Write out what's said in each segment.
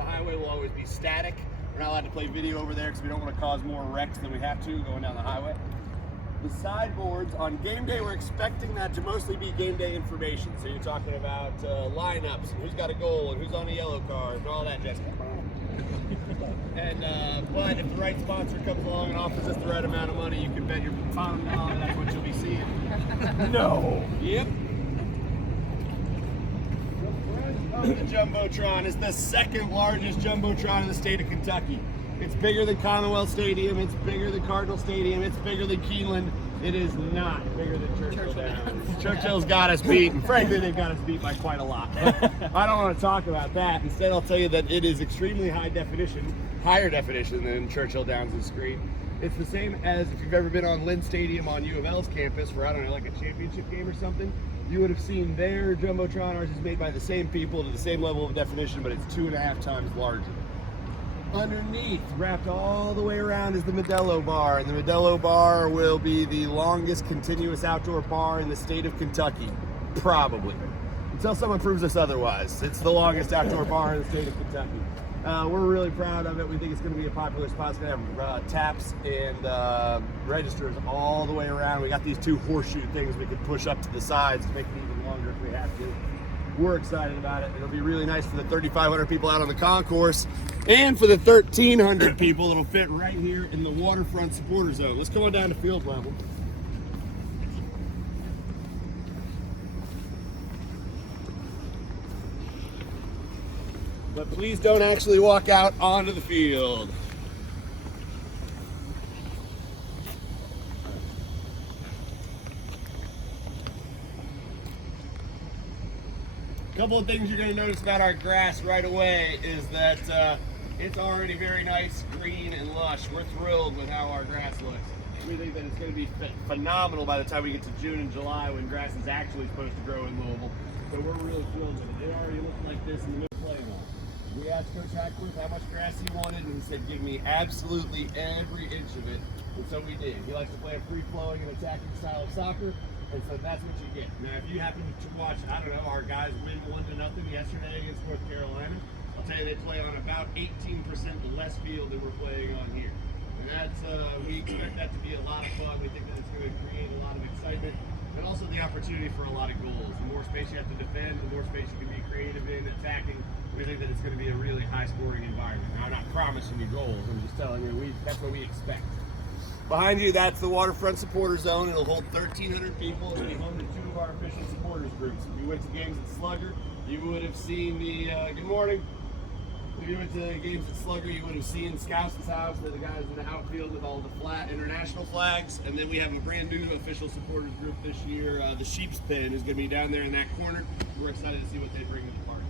The highway will always be static. We're not allowed to play video over there because we don't want to cause more wrecks than we have to going down the highway. The sideboards, on game day, we're expecting that to mostly be game day information. So you're talking about lineups, and who's got a goal, and who's on a yellow card, and all that jazz. And but if the right sponsor comes along and offers us the right amount of money, you can bet your bottom dollar that's what you'll be seeing. No. Yep. The Jumbotron is the second largest Jumbotron in the state of Kentucky. It's bigger than Commonwealth Stadium, it's bigger than Cardinal Stadium, it's bigger than Keeneland. It is not bigger than Churchill Downs. Churchill's got us beat, and frankly, they've got us beat by quite a lot. I don't want to talk about that. Instead, I'll tell you that it is extremely high definition, higher definition than Churchill Downs' screen. It's the same as if you've ever been on Lynn Stadium on U of L's campus for, I don't know, like a championship game or something. You would have seen their Jumbotron. Ours is made by the same people to the same level of definition, but it's 2.5 times larger. Underneath, wrapped all the way around, is the Modelo Bar, and the Modelo Bar will be the longest continuous outdoor bar in the state of Kentucky, probably. Until someone proves us otherwise. It's the longest outdoor bar in the state of Kentucky. We're really proud of it. We think it's going to be a popular spot. It's going to have taps and registers all the way around. We got these 2 horseshoe things we can push up to the sides to make it even longer if we have to. We're excited about it. It'll be really nice for the 3,500 people out on the concourse and for the 1,300 people that'll fit right here in the waterfront supporter zone. Let's come on down to field level. But please don't actually walk out onto the field. A couple of things you're going to notice about our grass right away is that it's already very nice, green, and lush. We're thrilled with how our grass looks. We think that it's going to be phenomenal by the time we get to June and July when grass is actually supposed to grow in Louisville. So we're really thrilled with it. It already looks like this in the middle playing on. We asked Coach Hackworth how much grass he wanted, and he said, give me absolutely every inch of it. And so we did. He likes to play a free-flowing and attacking style of soccer. And so that's what you get. Now, if you happen to watch, I don't know, our guys win 1-0 yesterday against North Carolina, I'll tell you they play on about 18% less field than we're playing on here. And that's, we expect that to be a lot of fun. We think that it's going to create a lot of excitement and also the opportunity for a lot of goals. The more space you have to defend, the more space you can be creative in attacking. We think that it's going to be a really high-scoring environment. Now, I'm not promising you goals. I'm just telling you that's what we expect. Behind you, that's the waterfront supporter zone. It'll hold 1,300 people. It'll be home to 2 of our official supporters groups. If you went to games at Slugger, you would have seen the, good morning. If you went to games at Slugger, you would have seen Scouts' house. They're the guys in the outfield with all the flat international flags. And then we have a brand new official supporters group this year. The Sheep's Pen is going to be down there in that corner. We're excited to see what they bring to the party.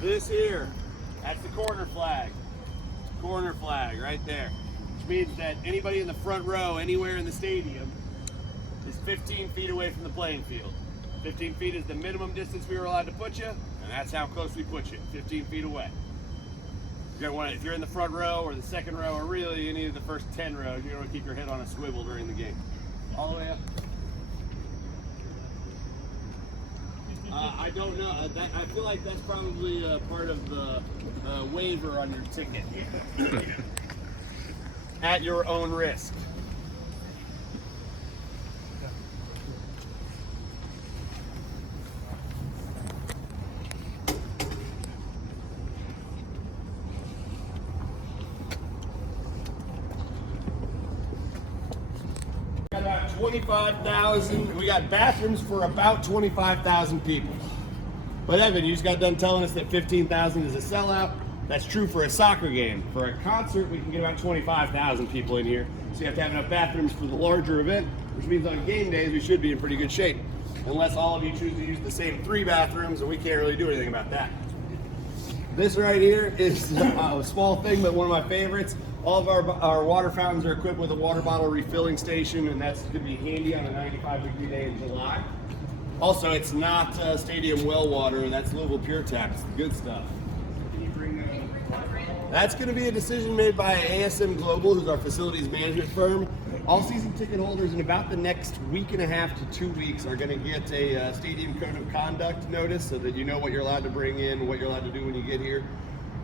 This here, that's the corner flag. Corner flag right there. Which means that anybody in the front row, anywhere in the stadium, is 15 feet away from the playing field. 15 feet is the minimum distance we were allowed to put you, and that's how close we put you, 15 feet away. If you're in the front row or the second row, or really any of the first 10 rows, you're going to keep your head on a swivel during the game. All the way up. I don't know. I feel like that's probably part of the waiver on your ticket. At your own risk. About 25,000. We got bathrooms for about 25,000 people. But Evan, you just got done telling us that 15,000 is a sellout. That's true for a soccer game. For a concert, we can get about 25,000 people in here. So you have to have enough bathrooms for the larger event, which means on game days we should be in pretty good shape. Unless all of you choose to use the same 3 bathrooms, and we can't really do anything about that. This right here is a small thing, but one of my favorites. All of our water fountains are equipped with a water bottle refilling station, and that's going to be handy on a 95-degree day in July. Also, it's not stadium well water. That's Louisville Pure Tap. It's the good stuff. That's going to be a decision made by ASM Global, who's our facilities management firm. All season ticket holders in about the next week and a half to 2 weeks are going to get a stadium code of conduct notice so that you know what you're allowed to bring in, what you're allowed to do when you get here.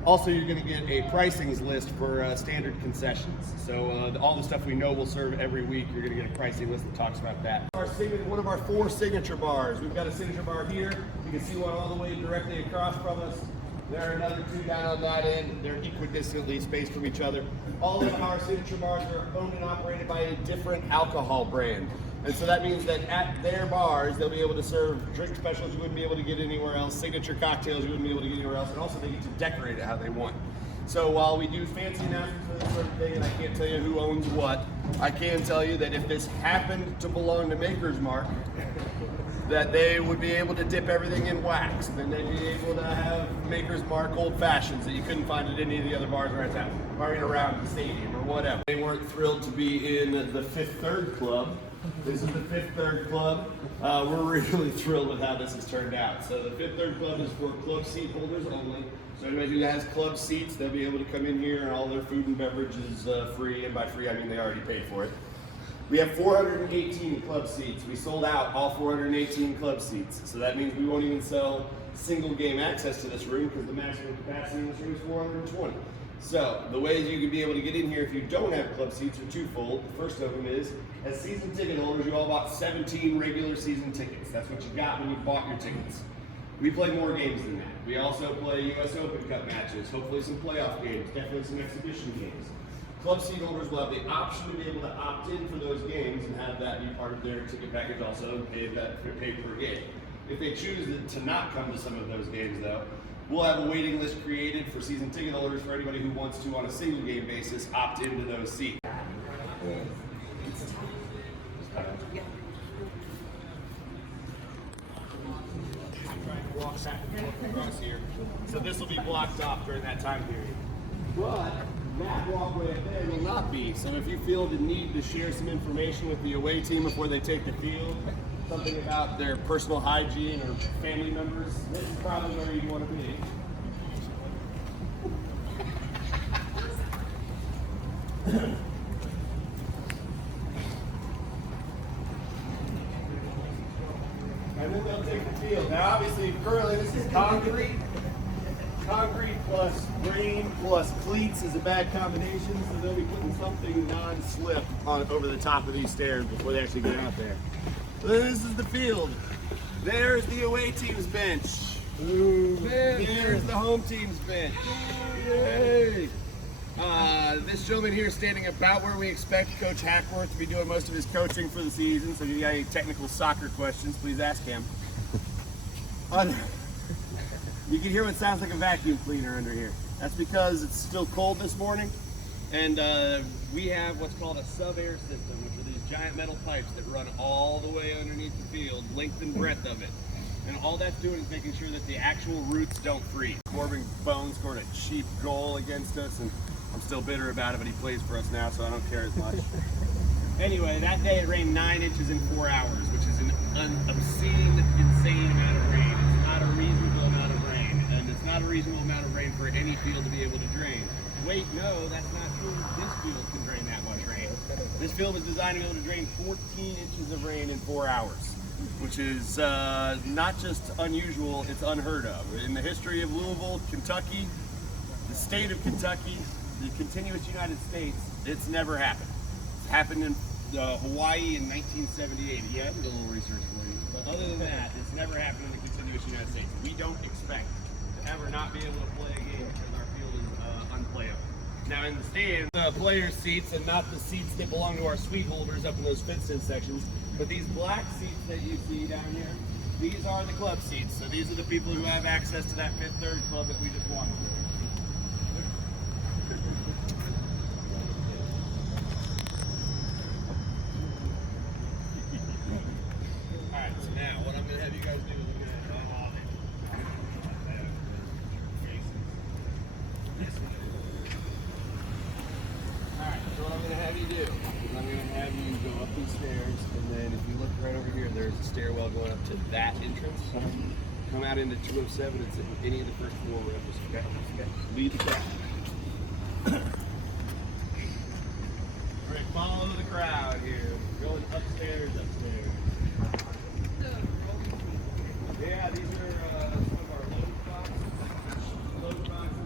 Also, you're going to get a pricings list for standard concessions. So all the stuff we know will serve every week, you're going to get a pricing list that talks about that. One of our 4 signature bars. We've got a signature bar here. You can see one all the way directly across from us. There are another 2 down on that end. They're equidistantly spaced from each other. All of our signature bars are owned and operated by a different alcohol brand. And so that means that at their bars, they'll be able to serve drink specials you wouldn't be able to get anywhere else, signature cocktails you wouldn't be able to get anywhere else, and also they get to decorate it how they want. So while we do fancy announcements for this sort of thing, and I can't tell you who owns what, I can tell you that if this happened to belong to Maker's Mark, that they would be able to dip everything in wax. Then they'd be able to have Maker's Mark Old Fashions that you couldn't find at any of the other bars around the stadium or whatever. They weren't thrilled to be in the Fifth Third Club. This is the Fifth Third Club. We're really thrilled with how this has turned out. So the Fifth Third Club is for club seat holders only. So anybody who has club seats, they'll be able to come in here and all their food and beverage is free. And by free, I mean they already paid for it. We have 418 club seats. We sold out all 418 club seats. So that means we won't even sell single game access to this room because the maximum capacity in this room is 420. So the ways you can be able to get in here if you don't have club seats are twofold. The first of them is, as season ticket holders, you all bought 17 regular season tickets. That's what you got when you bought your tickets. We play more games than that. We also play US Open Cup matches, hopefully some playoff games, definitely some exhibition games. Club seat holders will have the option to be able to opt in for those games and have that be part of their ticket package also and pay per game. If they choose to not come to some of those games though, we'll have a waiting list created for season ticket holders for anybody who wants to, on a single game basis, opt into those seats. Walk back across here. So this will be blocked off during that time period. But that walkway up there will not be. So if you feel the need to share some information with the away team before they take the field, something about their personal hygiene or family members, this is probably where you want to be. And then they'll take the field. Now obviously currently this is concrete. Concrete plus rain plus cleats is a bad combination, so they'll be putting something non-slip on over the top of these stairs before they actually get out there. So this is the field. There's the away team's bench. Ooh, there's the home team's bench. Yay! This gentleman here is standing about where we expect Coach Hackworth to be doing most of his coaching for the season, so if you got any technical soccer questions, please ask him. You can hear what sounds like a vacuum cleaner under here. That's because it's still cold this morning, and we have what's called a sub-air system, which are these giant metal pipes that run all the way underneath the field, length and breadth of it. And all that's doing is making sure that the actual roots don't freeze. Corbin Bone scored a cheap goal against us, and I'm still bitter about it, but he plays for us now, so I don't care as much. Anyway, that day it rained 9 inches in 4 hours, which is an obscene, insane amount of rain. It's not a reasonable amount of rain, and it's not a reasonable amount of rain for any field to be able to drain. Wait, no, that's not true. This field can drain that much rain. This field was designed to be able to drain 14 inches of rain in 4 hours, which is not just unusual, it's unheard of. In the history of Louisville, Kentucky, the state of Kentucky, the continuous United States, it's never happened. It's happened in Hawaii in 1978. Yeah, I did a little research for you. But other than that, it's never happened in the continuous United States. We don't expect to ever not be able to play a game because our field is unplayable. Now in the stands, player seats and not the seats that belong to our suite holders up in those fenced-in sections, but these black seats that you see down here, these are the club seats. So these are the people who have access to that Fifth Third Club that we just walked through. Alright, so now what I'm going to have you guys do is I'm going to these stairs, and then if you look right over here, there's a stairwell going up to that entrance. Come out into 207 and sit in any of the first 4 rows. Okay? Lead the crowd. All right, follow the crowd here. Going upstairs. Yeah, these are some of our load boxes.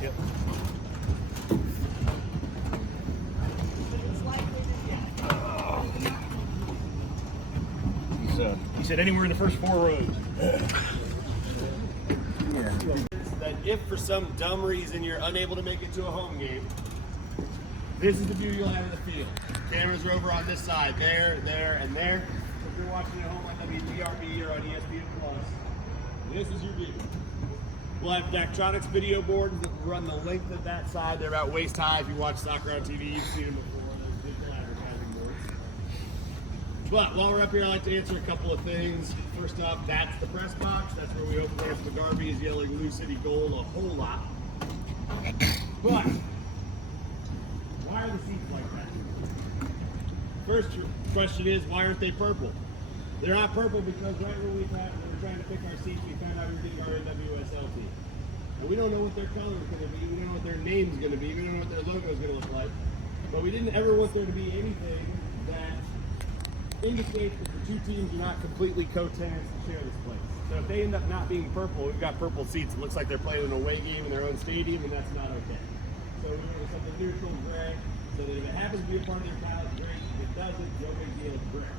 Yep. He said anywhere in the first 4 rows. That if for some dumb reason you're unable to make it to a home game, this is the view you'll have of the field. Cameras are over on this side, there, and there. If you're watching at home on WDRB or on ESPN Plus, this is your view. We'll have Daktronics video boards that run the length of that side. They're about waist high. If you watch soccer on TV, you've seen them before. Those digital advertising boards. But while we're up here, I'd like to answer a couple of things. First off, that's the press box. That's where we hope Lance McGarvey is yelling Lou City Goal a whole lot. But why are the seats like that? First question is, why aren't they purple? They're not purple because right when we were trying to pick our seats, we found out we were getting our NWSL team. And we don't know what their color is going to be. We don't know what their name is going to be. We don't know what their logo is going to look like. But we didn't ever want there to be anything that indicates that the two teams are not completely co-tenants to share this place. So if they end up not being purple, we've got purple seats. It looks like they're playing an away game in their own stadium, and that's not okay. So we went with something neutral gray, so that if it happens to be a part of their palette, great. If it doesn't, no big deal, it's gray.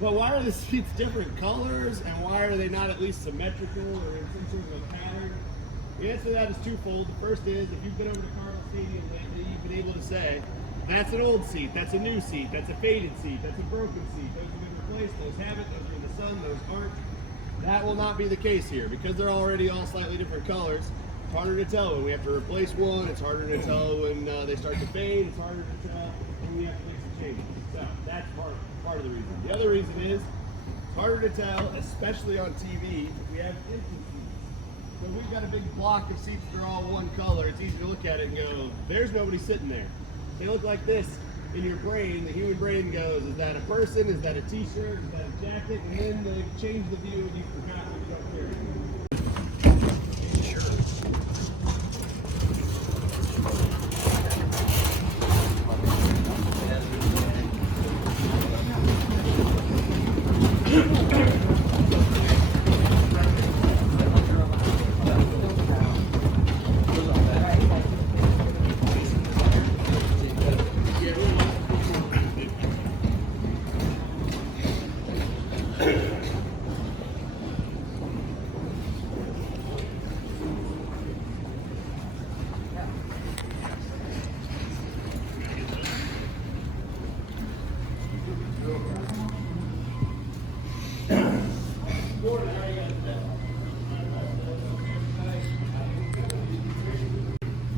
But why are the seats different colors, and why are they not at least symmetrical or in some sort of a pattern? The answer to that is twofold. The first is, if you've been over to Cardinal Stadium lately, you've been able to say, that's an old seat, that's a new seat, that's a faded seat, that's a broken seat. Those have been replaced, those haven't, those are in the sun, those aren't. That will not be the case here. Because they're already all slightly different colors, it's harder to tell when we have to replace one, it's harder to tell when they start to fade, it's harder to tell when we have to make some changes. So that's part of the reason. The other reason is, it's harder to tell, especially on TV, if we have empty seats. So we've got a big block of seats that are all one color, it's easy to look at it and go, there's nobody sitting there. They look like this in your brain. The human brain goes, is that a person? Is that a t-shirt? Is that a jacket? And then they change the view and you forgot what you don't care anymore.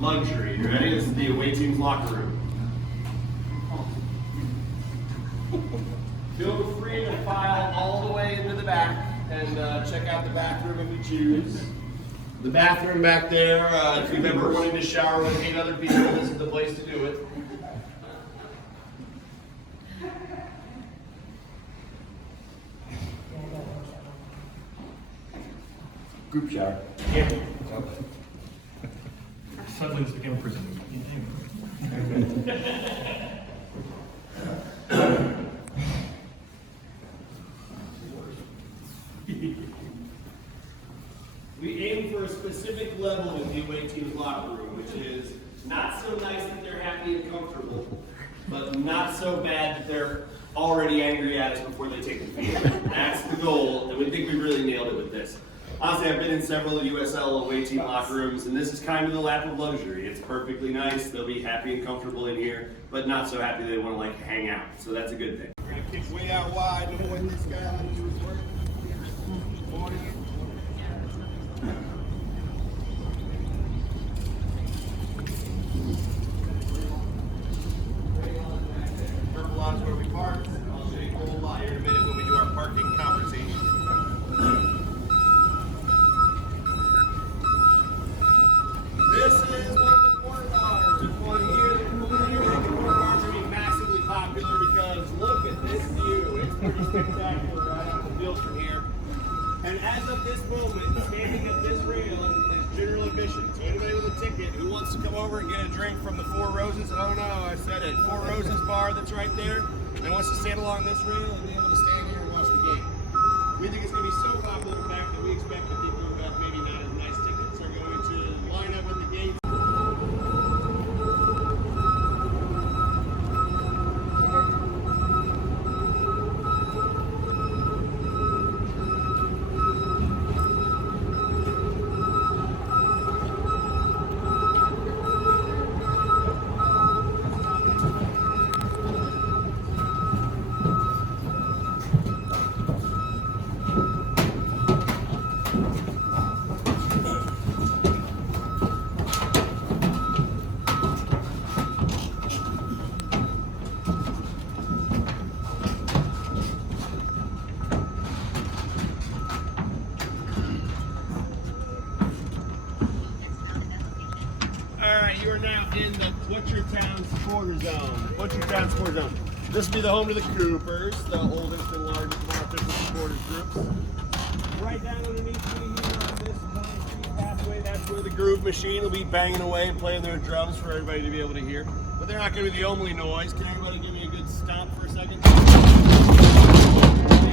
Luxury. You ready? This is the away team's locker room. Feel free to file all the way into the back and check out the bathroom if you choose. The bathroom back there, if you've ever wanted to shower with 8 other people, this is the place to do it. Group shower. Yeah. Suddenly this became a prison. We aim for a specific level in the away team's locker room, which is not so nice that they're happy and comfortable, but not so bad that they're already angry at us before they take the field. That's the goal, and we think we really nailed it with this. Honestly, I've been in several USL away team locker rooms, and this is kind of the lap of luxury. It's perfectly nice. They'll be happy and comfortable in here, but not so happy they want to like hang out. So that's a good thing. We're gonna kick way out wide to avoid this guy how to do his work. Purple lot is where we park. I'll show you a whole lot here in a minute when we do our parking conversation. This is one of the corner bars. Just one here. The corner bars are being massively popular because look at this view. It's pretty spectacular right off the field from here. And as of this moment, standing at this rail is general admission. So anybody with a ticket who wants to come over and get a drink from the Four Roses, oh no, I said it, Four Roses bar that's right there, and wants to stand along this rail and be able to stand here and watch the game. We think it's going to be so popular, in fact, that we expect that people who have maybe not as nice tickets are going to line up at the gate. You are now in the Butcher Town supporter zone. Butcher Town supporter zone. This will be the home to the Coopers, the oldest and largest of our official supporters groups. Right down underneath me here on this concrete pathway, that's where the groove machine will be banging away and playing their drums for everybody to be able to hear. But they're not going to be the only noise. Can anybody give me a good stomp for a second?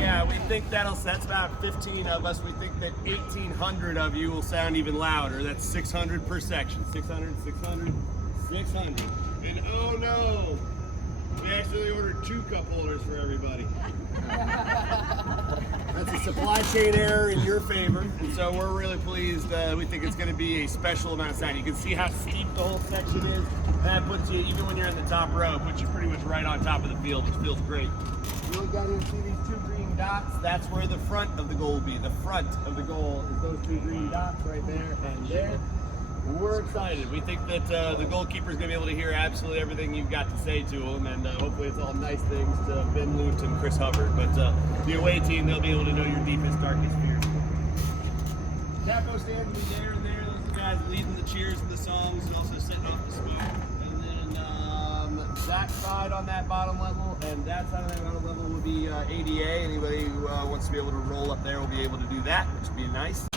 Yeah, we think that's about 15 of us. We think that 1,800 of you will sound even louder. That's 600 per section. 600, 600, 600. And oh no, we actually ordered 2 cup holders for everybody. That's a supply chain error in your favor, and so we're really pleased. We think it's going to be a special amount of sound. You can see how steep the whole section is. That puts you, even when you're in the top row, puts you pretty much right on top of the field, which feels great. You look down here and see these 2 green dots. That's where the front of the goal will be. The front of the goal is those 2 green dots right there and there. We're excited. We think that the goalkeeper is going to be able to hear absolutely everything you've got to say to him, and hopefully it's all nice things to Ben Lute and Chris Hubbard. But the away team, they'll be able to know your deepest, darkest fears. Capo stands will be there and there. Those are the guys leading the cheers and the songs, and also setting off the smoke. And then that side on that bottom level and that side on that bottom level will be ADA. Anybody who wants to be able to roll up there will be able to do that, which would be nice.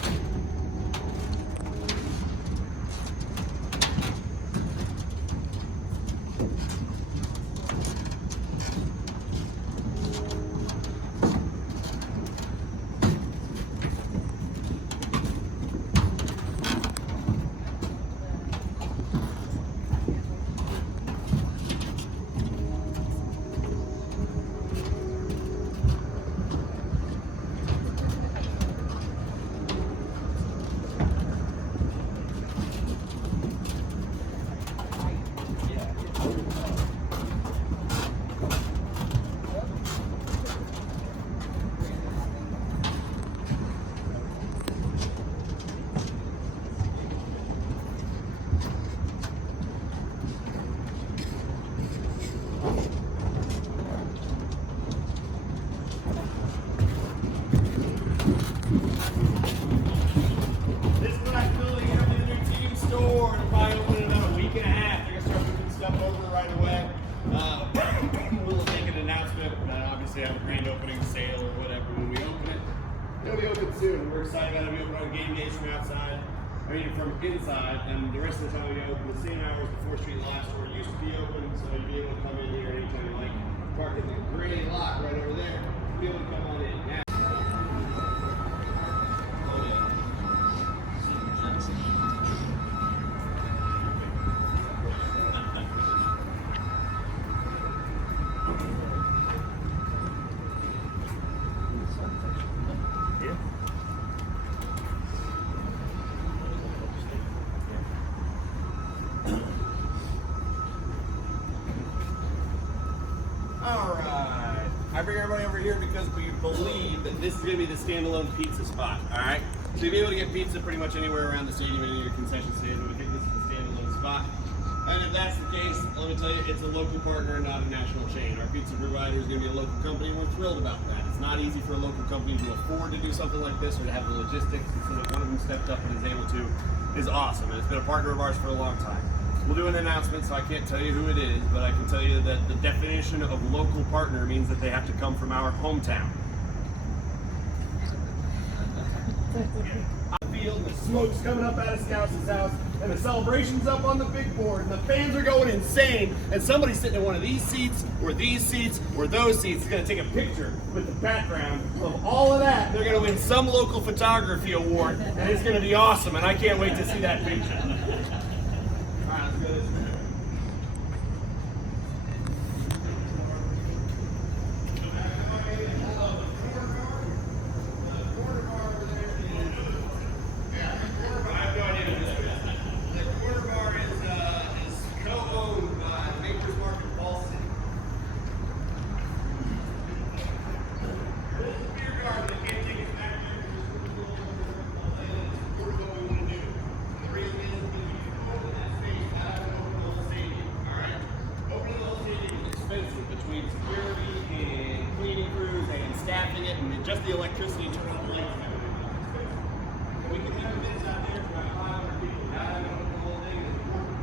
Have a grand opening sale or whatever when we open it. It'll be open soon. We're excited about it. We open on game days from outside, from inside, and the rest of the time we open the same hours the 4th Street Live Store used to be open, so you'll be able to come in here anytime you like. Park in the gray lot right over there. You'll be able to come on in. Now, I bring everybody over here because we believe that this is going to be the standalone pizza spot, all right? So you'll be able to get pizza pretty much anywhere around the stadium, any of your concession stands, and we think this is the standalone spot. And if that's the case, let me tell you, it's a local partner, not a national chain. Our pizza provider is going to be a local company, and we're thrilled about that. It's not easy for a local company to afford to do something like this or to have the logistics, and so that one of them stepped up and is able to is awesome. And it's been a partner of ours for a long time. We'll do an announcement, so I can't tell you who it is, but I can tell you that the definition of local partner means that they have to come from our hometown. Field, the smoke's coming up out of Scouts' house, and the celebration's up on the big board, and the fans are going insane, and somebody's sitting in one of these seats, or these seats, or those seats is going to take a picture with the background of all of that. They're going to win some local photography award, and it's going to be awesome, and I can't wait to see that picture. All right, let's go this way. Between security and cleaning crews and staffing it and just the electricity to turn on the lights. And we can have events out there for about 500 people. Now I don't know what the whole thing is important.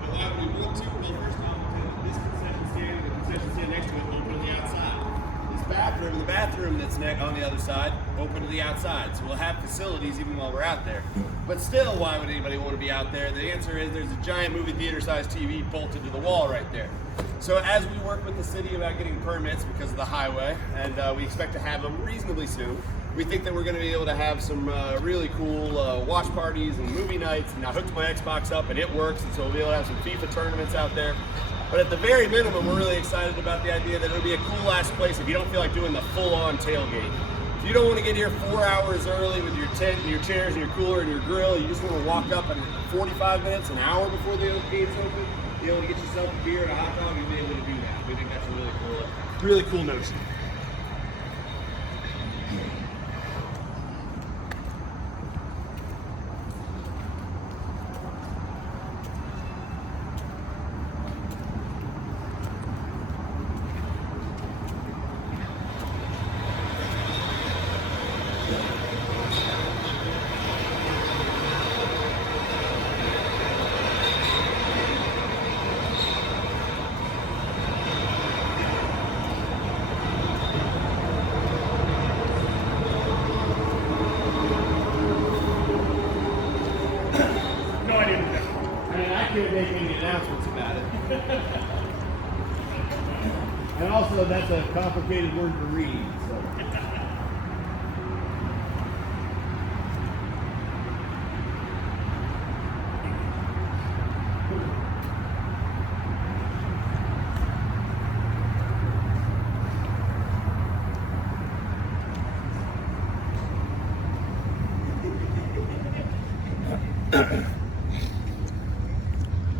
But why would we want to? Well, first off, this concession stand and the concession stand next to it open to the outside. This bathroom and the bathroom that's on the other side open to the outside. So we'll have facilities even while we're out there. But still, why would anybody want to be out there? The answer is there's a giant movie theater sized TV bolted to the wall right there. So as we work with the city about getting permits because of the highway, and we expect to have them reasonably soon, we think that we're going to be able to have some really cool watch parties and movie nights. And I hooked my Xbox up and it works, and so we'll be able to have some FIFA tournaments out there. But at the very minimum, we're really excited about the idea that it'll be a cool ass place if you don't feel like doing the full-on tailgate. If you don't want to get here 4 hours early with your tent and your chairs and your cooler and your grill, you just want to walk up in 45 minutes, an hour before the gates open, be able to get yourself a beer and a hot dog, you'll be able to do that. We think that's a really cool notion. I couldn't make any announcements about it. And also, that's a complicated word to read. So.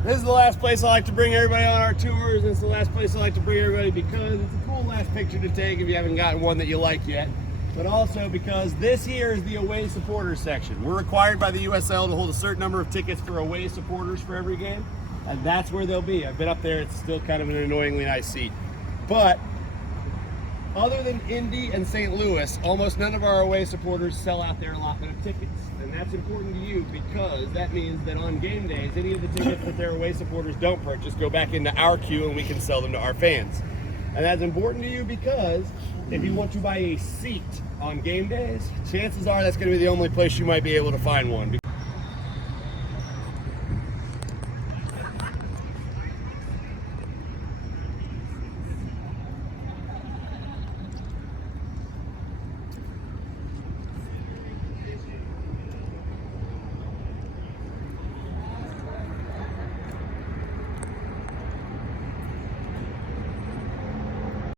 This is the last place I like to bring everybody on our tours. This is the last place I like to bring everybody because it's a cool last picture to take if you haven't gotten one that you like yet. But also because this here is the away supporters section. We're required by the USL to hold a certain number of tickets for away supporters for every game, and that's where they'll be. I've been up there, it's still kind of an annoyingly nice seat. But other than Indy and St. Louis, almost none of our away supporters sell out their allotment of tickets. And that's important to you because that means that on game days, any of the tickets that their away supporters don't purchase go back into our queue and we can sell them to our fans. And that's important to you because if you want to buy a seat on game days, chances are that's going to be the only place you might be able to find one.